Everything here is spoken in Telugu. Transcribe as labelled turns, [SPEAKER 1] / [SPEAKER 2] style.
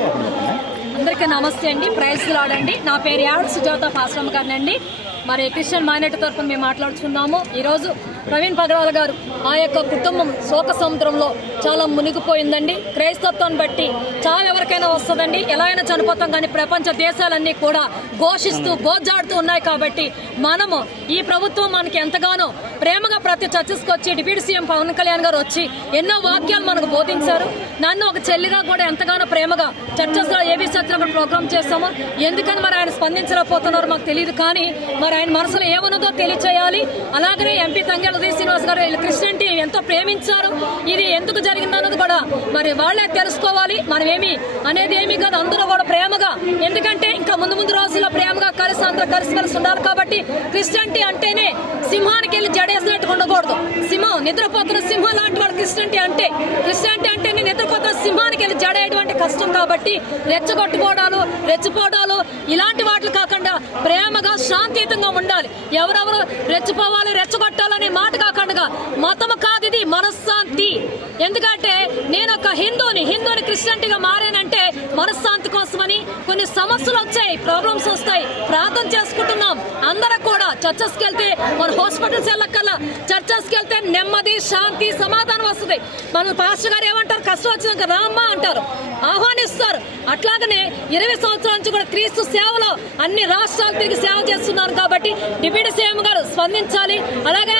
[SPEAKER 1] అందరికీ నమస్తే అండి. ప్రైజ్ లాడండి. నా పేరు యాడ్ సుజాత పాశ్రమ గారిని అండి. మరి క్రిస్టియన్ మైనార్టీ తరఫున మేము మాట్లాడుతున్నాము ఈరోజు ప్రవీణ్ పగడాల గారు ఆ యొక్క కుటుంబం శోక సముద్రంలో చాలా మునిగిపోయిందండి. క్రైస్తత్వాన్ని బట్టి చావు ఎవరికైనా వస్తుందండి. ఎలా అయినా చనిపోతాం కానీ ప్రపంచ దేశాలన్నీ కూడా ఘోషిస్తూ గోజాడుతూ ఉన్నాయి కాబట్టి మనము ఈ ప్రభుత్వం మనకి ఎంతగానో ప్రేమగా ప్రతి చర్చస్కి వచ్చి డిప్యూటీ సీఎం పవన్ కళ్యాణ్ గారు వచ్చి ఎన్నో వాక్యాలు మనకు బోధించారు. నన్ను ఒక చెల్లిగా కూడా ఎంతగానో ప్రేమగా చర్చస్లో ఏబీ సత్యంలో ప్రోగ్రామ్ చేస్తామో ఎందుకని మరి ఆయన స్పందించలేకపోతున్నారో మాకు తెలియదు కానీ మరి ఆయన మనసులో ఏమన్నదో తెలియచేయాలి. అలాగనే ఎంపీ తంగేళ్ళ శ్రీనివాస్ గారు వీళ్ళు క్రిస్టియన్టీ ఎంతో ప్రేమించారు. ఇది ఎందుకు జరిగిందన్నది కూడా మరి వాళ్ళే తెలుసుకోవాలి. మనమేమి అనేది ఏమి కాదు అందరూ కూడా ఎందుకంటే ఇంకా ముందు ముందు రోజుల్లో ప్రేమగా కలిసి అందరూ కలిసి ఉండాలి కాబట్టి క్రిస్టియన్టీ అంటేనే సింహానికి వెళ్ళి జడేసినట్టు ఉండకూడదు. సింహం నిద్రపోతున్న సింహం లాంటి వాడు క్రిస్టియన్టీ అంటే క్రిస్టియన్టీ అంటేనే నిద్రపోతున్న సింహానికి వెళ్ళి జడేయటువంటి కష్టం కాబట్టి రెచ్చగొట్టుకోవడాలు రెచ్చిపోవడాలు ఇలాంటి వాటిలు కాకుండా ప్రేమగా శాంతియుతంగా ఉండాలి. ఎవరెవరు రెచ్చిపోవాలి రెచ్చగొట్టాలనే మాట కాకుండా మతము కాదు ఇది మనశ్శాంతి. ఎందుకంటే నేను ఒక హిందూని హిందూని క్రిస్టియన్టీగా మారానంటే మనశ్శాంతి కొన్ని సమస్యలు వచ్చాయి ప్రాబ్లమ్స్ వస్తాయి. ప్రార్థన చేసుకుంటున్నాం. అందరూ కూడా చర్చస్కి వెళ్తే మన హాస్పిటల్స్ వెళ్ళక్కల్లా చర్చస్కి వెళ్తే నెమ్మది శాంతి సమాధానం వస్తుంది. మన పాస్టర్ గారు ఏమంటారు? కష్టం వచ్చినాక రామ్మా అంటారు. ఆహ్వానిస్తారు. అట్లాగనే ఇరవై సంవత్సరాల నుంచి కూడా క్రీస్తు సేవలో అన్ని రాష్ట్రాలు తిరిగి సేవ చేస్తున్నారు కాబట్టి డిప్యూటీ సీఎం గారు స్పందించాలి. అలాగే